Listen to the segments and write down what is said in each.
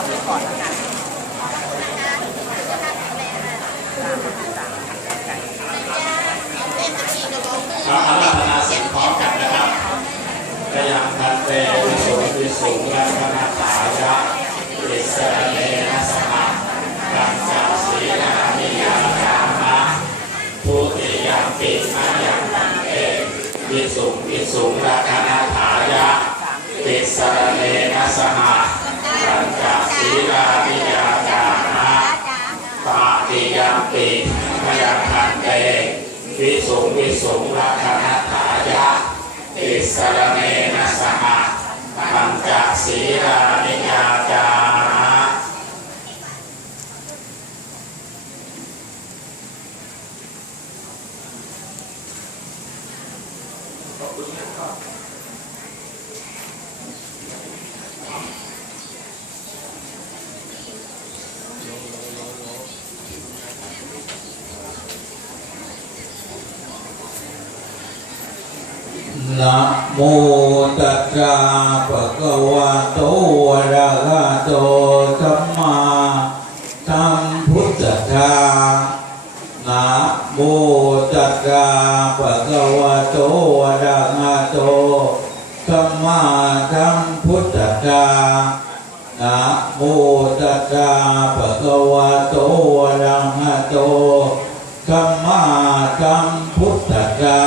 รับไว้ก่อนแล้วกันเราอาราธนาสียงพร้อมกันนะครับกยังพันเตวิสุงวิสุงรัตนาถายะอิสระเนนะสหกัญจศีลานิยาจามะทุติยมปิมายังพันเตวิสุวิสุงรัตนาถายะอิสระเนนะสหกั สีลาปิยาจามะปาติยามปิมยังพันเตวิสุงวิสุงรัตนถายะอิสระเมนะสหปัญจศีลานิยาจามะ นะโมตัสสะภะคะวะโตอะระหะโตสัมมาสัมพุทธัสสะนะโมตัสสะภะคะวะโตอะระหะโต สัมมาสัมพุทธัสสะนะโมตัสสะภะคะวะโตอะระหะโตสัมมาสัมพุทธัสสะ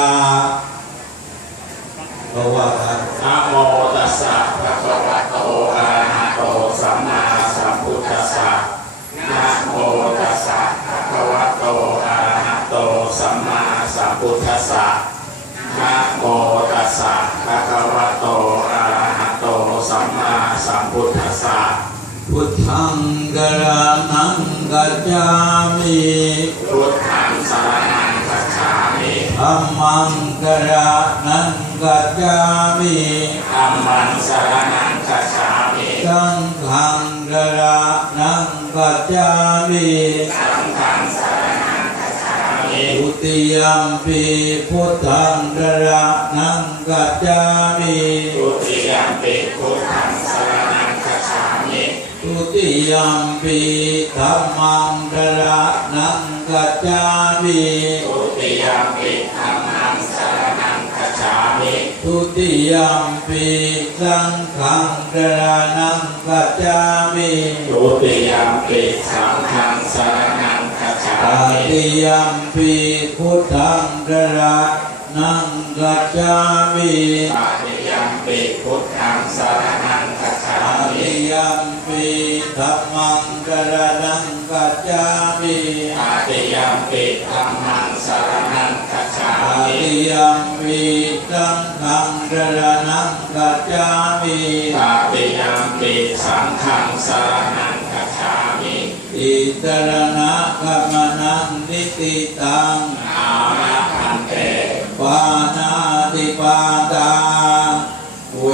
เพราะว่าครับนะโมตัสสะภะคะวะโตอะระหะโตสัมมาสัมพุทธัสสะนะโมตัสสะภะคะวะโตอะระหะโตสัมมาสัมพุทธัสสะ นะโมตัสสะภะคะวะโตอะระหะโตสัมมาสัมพุทธัสสะพุทธังกระนังกัจจามิพุทธังสรณังคัจฉามิธัมมังกระนังกัจจามิธัมมังสรณังคัจฉามิสังฆังกระนังกัจจามิสังฆังสรณังคั จฉามิทุติยมปีพุทธังกระนังกัจจามิทุติยมปิพุทธังสรณังคัจฉามิทุติยมปีธัมมังกระนังกัจจามิทุติยมปิธัมมังสรณังคัจฉามิทุติยมปีสังฆังกระนังกัจจามิทุติยมปิสังฆังสรณังคัจฉา ตามิติยมปีพุทธังกระนังกัจจามิปาติยมปิพุทธังสรณังคัจฉาตามิติยมปีธัมมังกระนังกัจจามิปาติยมปิธัมมังสรณังคัจฉาตามิติยมปีสังฆังกระนังกัจจามิปาติยมปิสังฆังสรณังคัจฉามิ อิตรณะกัมนังนิติตังอามาพันเตปานาติปาตา เว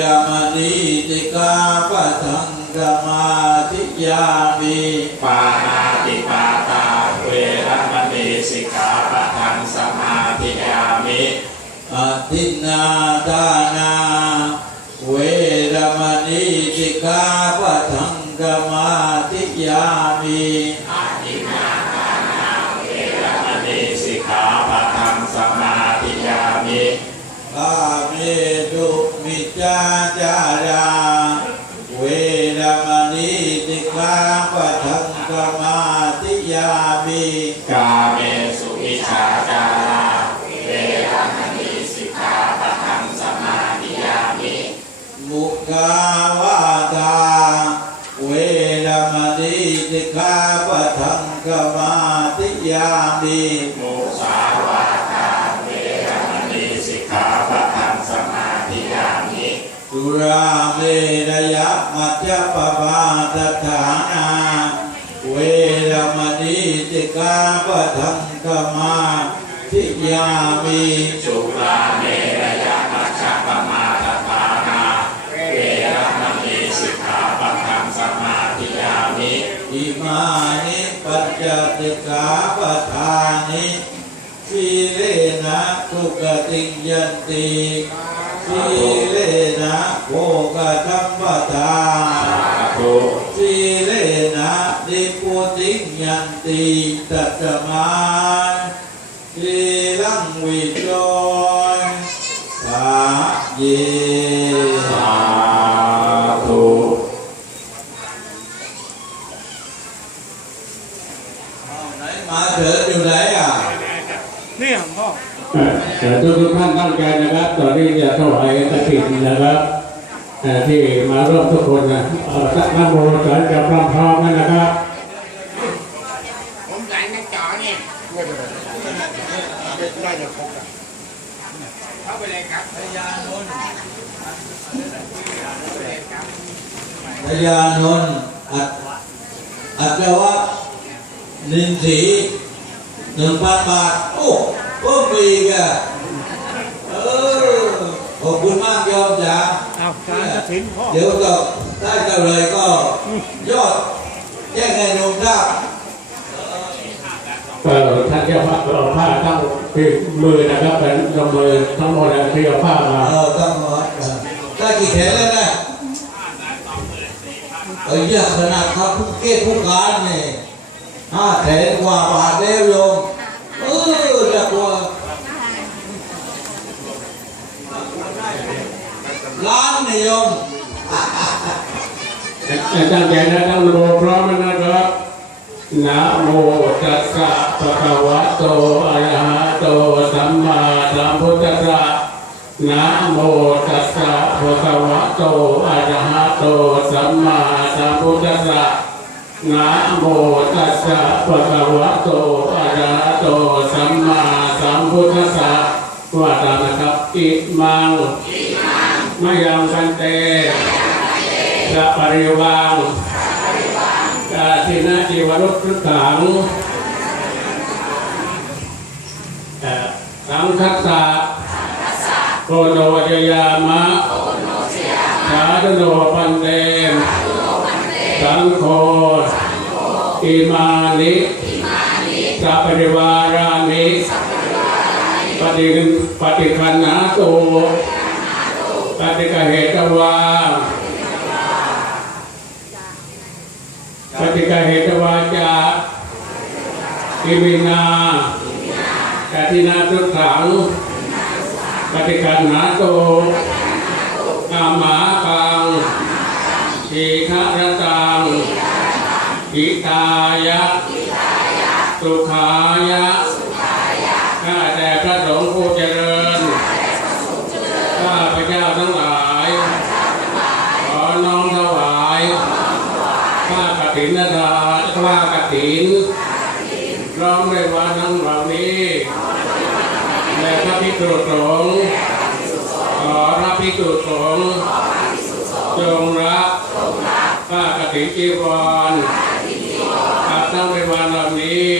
รมณีติกาปะทังสมาธิยามิปานาติปาตา เวรมณีสิกขาปะทังสมาธิยามิอทินนาทานา เวรมณีติกาปะทังสมา ธิ ยามิมุสาวาทาเวรมณีสิกขาปะทังสมาธิยามิสุราเมรยะมัจจปปาตฐานาเวรมณีติกาปะทังกมาทิยามิสุราเม ปะทานิสีเลนะสุกติยันติสีเลนะโภกธรรมปทาสาธุสีเลนะดิปุติยันติตัตมาสีลังวิโจยสาเย ทุกทุกๆท่านตั้งใจนะครับตอนนี้จะถวายกฐินนะครับเอ่อที่มาร่วมทุกคนนะเอ่อสักนโมสารกับพร้อมพร้อมๆกันนะครับผมใส่ในจอนี่ได้จะครบอะเข้าไปเลยครับพญานนท์พญานนท์อัดอัดวัตนินสีหนึ่งพันบาทโอ้เพิ่มไปอีกอะเออขอบคุณมากโยมจ๋าเอาการกระถินพ่อเดี๋ยวก็ได้เท่าไรก็ ยอดแจ้งให้โยมทราบเอ่อท่านเจ้าภาพเอาผ้าตั้งที่มือนะครับเป็นลงมือทั้งหมดนะที่เอาผ้ามาเออต้องหมดได้กี่แขนแล้วนะเอ้ยยากขนาดครับผู้เกศผู้การนี่ห้าแสนกว่าบาทแล้วโยมเออจะกลัวล้านนี่โยม ตั้งใจนะตั้งโมพร้อมนะครับนะโมตัสสะภะคะวะโตอะระหะโตสัมมาสัมพุทธัสสะนะโมตัสสะภะคะวะโตอะระหะโตสัมมาสัมพุทธัสสะนะโมตัสสะภะคะวะโตอะระหะโตสัมมาสัมพุทธัสสะว่าตามนะครับอิมังมะยังกันเต สัปริวังกาทินาจิวรุตทุขังสังคัสสะโกโนจยามะสาธุโนปันเตสังโฆอิมานิสัปริวารานิปฏิปฏิคันนาตุปฏิกเหตวา ปฏิกาเหตวาจาอิมินากาทินาทุขังปฏิกันหาโตอามากังชีฆรตังอิตายะ สุขายะข้าแต่พระสงฆ์ผู้เจริญข้าพระเจ้าทั้งหลาย ขอน้อมถวาย ข้ากฐินนาดาข้ากฐินร้องด้วยวานังเหล่านี้แด่พระพิสุสงฆ์ขอพระพิสุสงฆ์จงรับข้ากฐินจีวรกับตั้งในวันเหล่านี้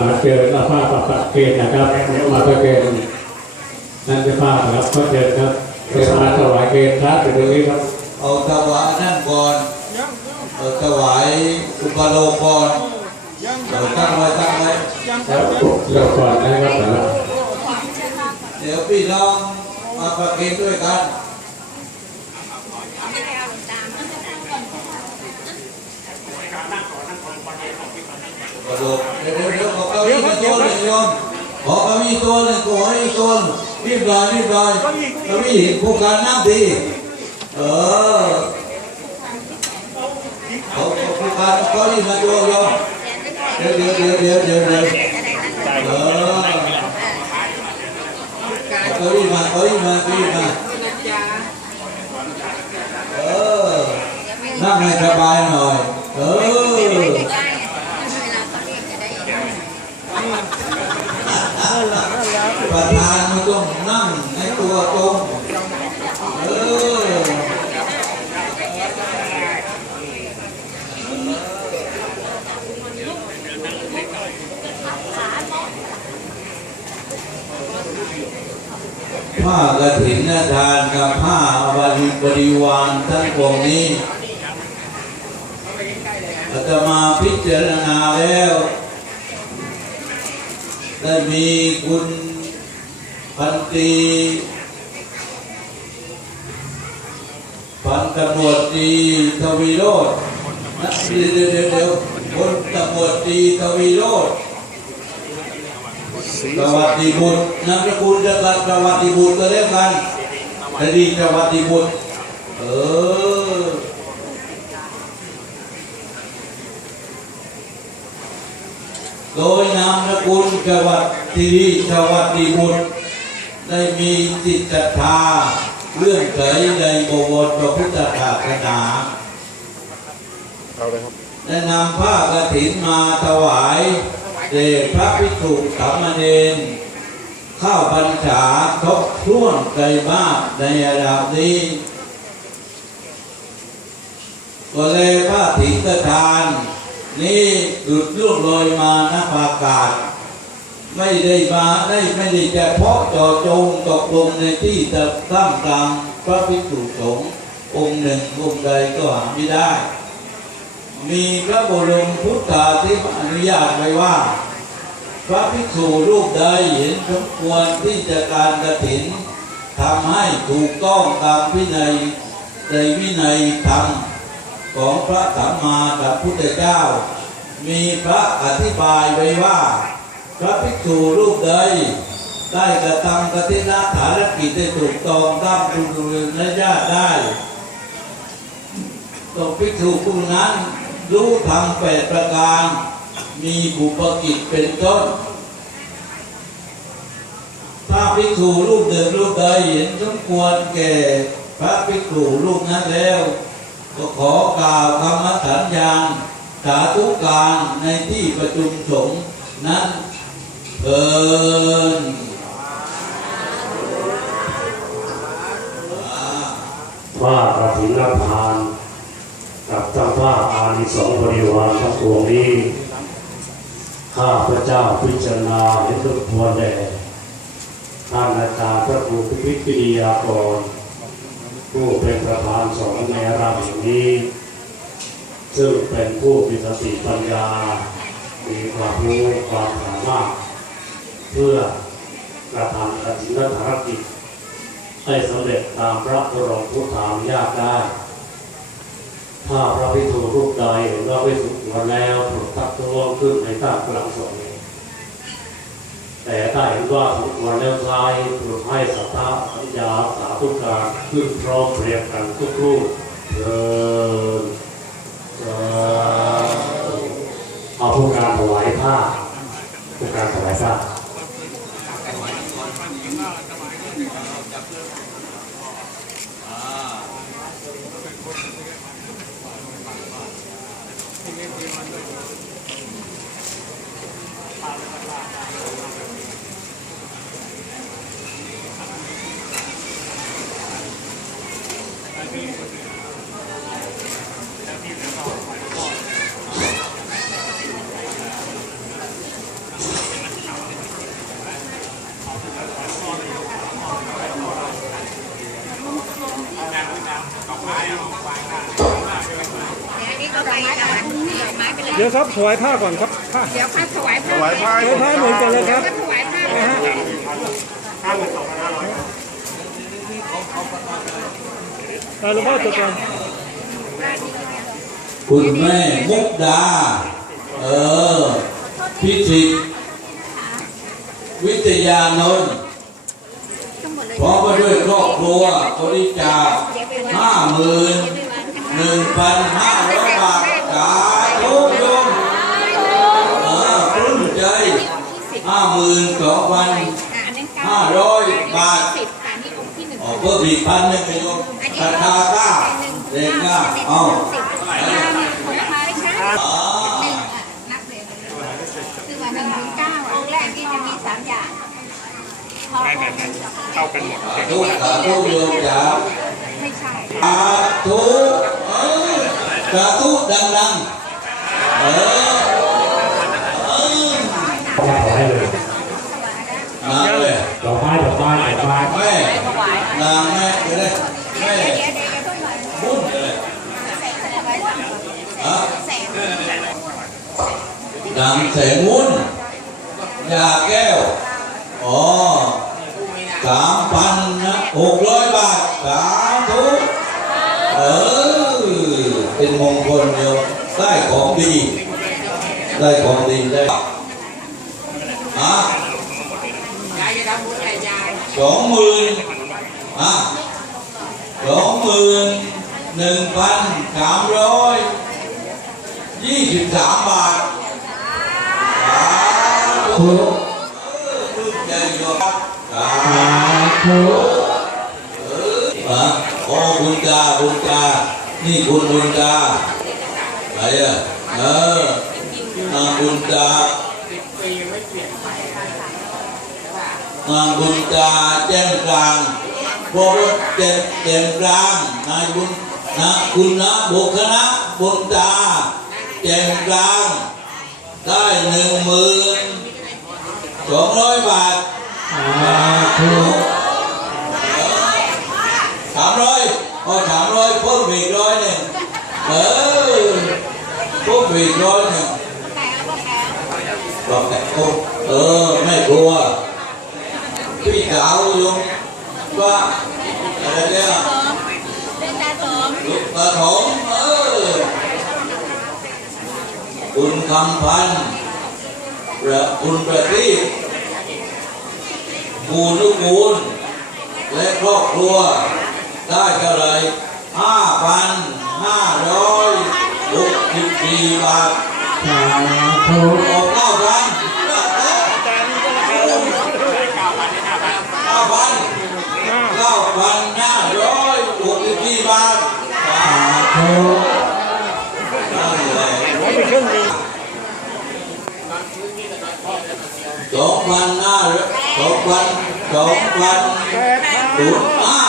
เจ้าภาพอาเชิญเจ้าภาพประเกณฑ์นะครับเดี๋ยวมาประเกณฑ์นั่นเจ้าภาพครับก็เชิญครับเดี๋ยวมาถวายเกณฑ์พระไปตรงนี้ครับเอาถวายนั่นก่อนยังเอาถวายอุปโลกก่อนยังเออตั้งไว้ตั้งไว้ยังคแล้รัวบยังเราก่อนนะครับแต่ละเดี๋ยวพี่น้องมาประเคนด้วยกันกระโดดเดี๋ยวเาอี้ตัวหนึ่งโยมขอเก้าอี้ตัวหนึ่งขอให้ตัวหนึ่งรีบหน่อยรีบหน่อยเก้าอี้ผู้การนั่งดีเออขอขอผู้การเก้าอี้มาตัวโยมเดี๋ยวเดี๋ยวเดี๋ยวเดี๋ยวเดี๋ยวเดี๋ยวเออเอาเก้าอี้มาเก้าอี้มาเก้าอี้มาเออนั่งให้สบายหน่อย เออ ประธานมันต้องนั่งในตัวตรงเออผ้ากฐินนาทานกับผ้าบริบริวารทั้งปวงนี้อาตมาพิจารณาแล้ว ได้มีคุณพันตรีพันตำรวจตรีทวีโรจน์นะเดี๋ยวเดี๋ยวเดี๋ยวเดี๋ยวพลตำรวจตรีทวีโรจน์สวัสดีบุตรนามสกุลจะกันสวัสดีบุตรก็เรียกกันคดีสวัสดีบุตรเออ โดยนามสกุลสวัสดีสวัสดีบุตร ได้มีจิตศรัทธาเรื่องเฉยในบวรพระพุทธศาสนาเอาเลยครับได้นำผ้ากฐินมาถวายเดชพระภิกษุสามเณรเข้าพรรษาครบถ้วนไกลมากในระดับนี้ก็เลยพระถิงกทาน นี่หลุดล่วงลอยมานักอากาศ ไม่ได้มาได้ไม่ได้จะเพาะเจาะจงตกลงในที่จะตั้งกลางพระภิกษุสงฆ์องค์หนึ่งองค์ใดก็หาไม่ได้ มีพระบรมพุทธาธิอนุญาตไว้ว่า พระภิกษุรูปใดเห็นสมควรที่จะการกระถินทำให้ถูกต้องตามวินัยในวินัยธรรม ของพระสัมมาสัมพุทธเจ้า มีพระอธิบายไว้ว่า พระภิกษุรูปใดได้กระทำกฐินฐานกิจได้ถูกต้องตามบุญและญาติได้ต้องภิกษุผู้นั้นรู้ธรรมแปดประการ มีบุปกิจเป็นต้น ถ้าภิกษุรูปเดิมรูปใดเห็นสมควรแก่พระภิกษุรูปนั้นแล้ว ก็ขอกล่าวคำสัญญาณสาธุการในที่ประชุมสงฆ์นั้นเอินผ้ากฐินทาน กับทั้งผ้าอานิสงส์บริวารทั้งปวงนี้ ข้าพระเจ้าพิจารณาเห็นสมควรแด่ท่านอาจารย์พระครูพิพิธวิยากร ผู้เป็นประธานสงฆ์ในรามแห่งนี้ ซึ่งเป็นผู้มีสติปัญญา มีความรู้ความสามารถเพื่อกระทำกฐินภารกิจ ให้สำเร็จตามพระบรมพุทธานุญาตได้ ถ้าพระภิกษุรูปใดเห็นว่าไม่สุขวันแล้วถูกทักท้วงขึ้นในท่ามกลางสงฆ แต่ถ้าเห็นว่าสมควรแล้วทายถูกให้สัทธาสัญญาสาธุการขึ้นพร้อมเพรียงกันทุกรูปเถิดสาธุเอาผู้การถวายผ้าผู้การถวายผ้า เดี๋ยวครับถวายผ้าก่อนครับผ้าเดี๋ยวข้าถวายผ้าถวายผ้าถวายผ้าเหมือนกันเลยครับถวายผ้านะฮะอ่าหลวงพ่อจบก่อนคุณแม่มุกดา เออ พิสิทธิ์วิทยานนท์พร้อมมาด้วยครอบครัวบริจาคห้าหมื่นหนึ่งพันห้าร้อยบาทสาธุโยมเอ มื่นสองพันอันนั้นเก้ห้าร้อยบาทสิบแต่อันนี้องค์ที่หนึ่งออกเพิ่มอีกพันหนึ่งไปโยมราคาเก้าเด็กเก้าเอาสิบของราคาไม่ใช่อ๋อหนึ่งอะนับเลยคือว่าหนึ่งถึงเก้าอะองค์แรกที่จะมีสามอย่างพอไม่ไม่ไม่เท่ากันหมดทุกสาธุโยมจ๋าไม่ใช่สาธุเออสาธุดังๆ ก้วอ๋อสามพันนะหกร้อยบาทสาธุเออเป็นมงคลโยมได้ของดีได้ของดีได้ฮะ ยายจะทำบุญอะไร ยายสองหมื่นฮะสองหมื่นหนึ่งพันสามร้อยยี่สิบสาม นางบุญตาแจ้งกลางพวกรถเจ็ดเต็มกลางนายบุญนะคุณนะบุคณะบุญตาแจ้งกลาง ได้หนึ่งหมื่นสองร้อยบาทสามร้อยพอสามร้อยเพิ่มอีกร้อยหนึ่งเออเพิ่มอีกร้อยหนึ่งแต่แล้วก็แพ้บอกแต่โอ้เออไม่กลัว พี่สาวโยมว่าอะไรเนี่ยเสริมเป็นการเสริมลูกกระถงเออคุณคำพันธ์ประคุณประทีปกูนุกูล และครอบครัว ได้เท่าไหรห้าพันห้าร้อยหกสิบสี่บาทออกเก้าพัน เก้าพันเก้าพันห้าร้อยหกสิบสี่บาทสาธุนั่นแหละสองพันห้าสองพันสองพันศูนย์ห้า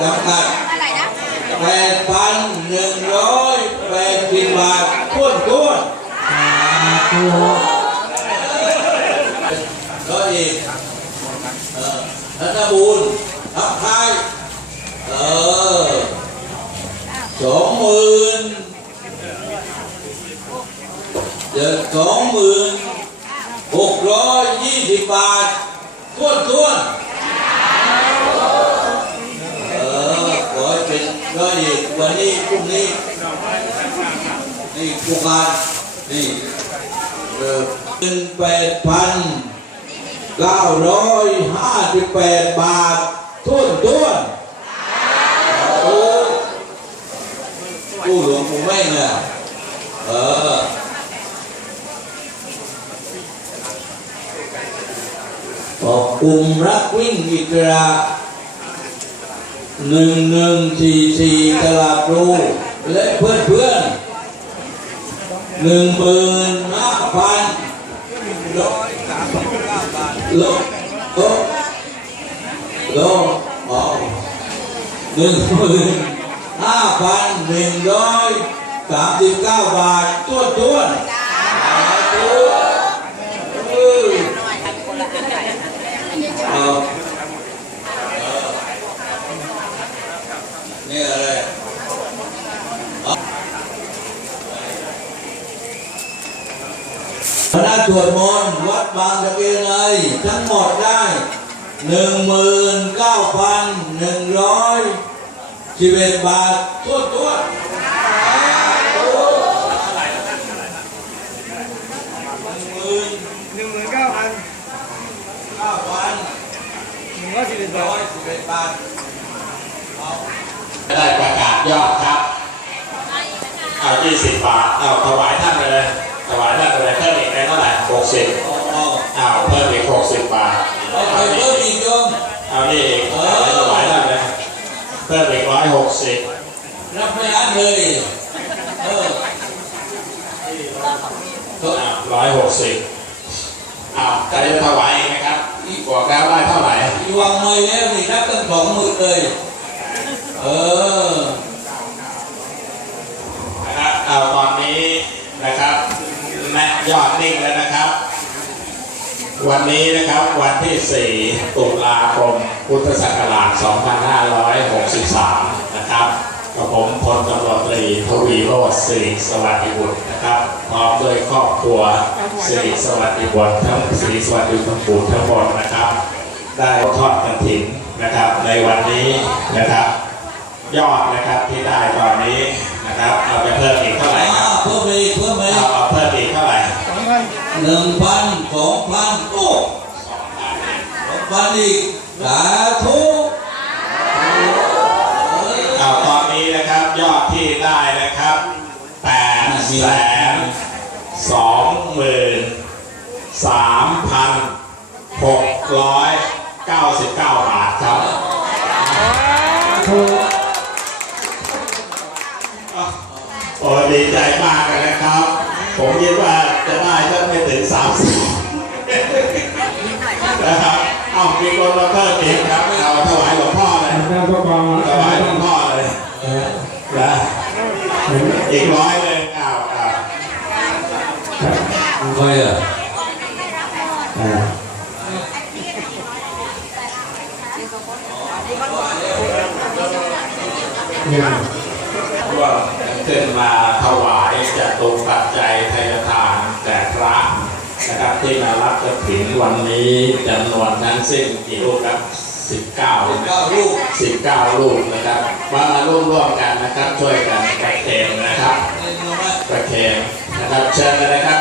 จำกัดแปดพันหนึ่งร้อยแปดสิบบาทท้วนท้วนก็อีกเอ อธนบูรณ์ทับไทยเออสองหมื่นเดี๋ยวสองหมื่นหกร้อยยี่สิบบาททวนทวนเออขอให้เป็นก็อีกวันนี้พรุ่งนี้นี่ผู้การนี่เออหนึ่งแปดพัน เก้าร้อยห้าสิบแปดบาททุนทุนโอ้ผู้หลวงปู่แม่งเนี่ยเออขอบกลุ่มรักวิ่งอิสระหนึ่งหนึ่งสี่สี่ตลาดรูและเพื่อนเพื่อนหนึ่งหมื่นห้าพัน ลบลบลบลบอ๋อหนึ่งหมื่นห้าพันหนึ่งร้อยสามสิบเก้าบาทต้วนต้วนสาธุเออเอาเออนี่อะไร คณะ สวดมนต์วัดบางตะเกียงในทั้งหมดได้หนึ่งหมื่นเก้าพันหนึ่งร้อยสิบเอ็ดบาททุวทุวหนึ่งหมื่นหนึ่งหมื่นเก้าพันเก้าพันหนึ่งร้อยสิบเอ็ดบาทสิบเอ็ดบาทได้ประกาศยอดครับ เอา20บาท เอาถวายท่านไปเลย ถวายท่านไปเลยเพิ่มอีกได้เท่าไหร่60อ๋อเอาเพิ่มอีก60บาทเอาไปเพิ่มอีกโยมเอานี่อีกเอาไปถวายท่านเลยเพิ่มอีก160รับไม่อั้นเลยเออร้อยหกสิบอ้าวใครจะถวายเองไหมครับบอกแล้วได้เท่าไหร่อีวางมวยแล้วนี่นับตั้งสองหมื่นเลยเออ นะครับเอาตอนนี้นะครับแม่ ยอดนิ่งแล้วนะครับ วันนี้นะครับวันที่ 4 ตุลาคมพุทธศักราช 2563 นะครับกับผมพลตำรวจตรีทวีโรจน์สิริสวัสดิบุตรนะครับพร้อมด้วยครอบครัวสิริสวัสดิบุตรทั้งสิริสวัสดิบุตรปู่ทั้งหมดนะครับ ได้ทอดกระถิ่นนะครับในวันนี้นะครับ ยอดนะครับที่ได้ตอนนี้ นะครับ เอาไปเพิ่มอีกเท่าไหร่ครับเพิ่มไปอีกเพิ่มไปอีเอากเอาเพิ่มอีกเท่าไหร่หนึ่งพันสองพันโอ้สองพันอีกสาธุเอาตอนนี้นะครับยอดที่ได้นะครับแปดแสนสองหมื่นสามพันหกร้อยเก้าสิบเก้าบาทครับโอ้ดีใจมากเลยนะครับ ผมคิดว่าจะได้ก็ไม่ถึงสามสิบนะครับเอามีคนมาเพิ่มอีกครับเอาถวายหลวงพ่อเลยท่านผู้กองถวายหลวงพ่อเลยนะอีกร้อย ที่มารับกฐินวันนี้จำนวนทั้งสิ้นกี่รูปครับ 19เก้าลูก19รูปนะครับมาร่วมร่วมๆกันนะครับช่วยกันประเคนนะครับเงินมาไหมประเคนนะครับเชิญเลยนะครับ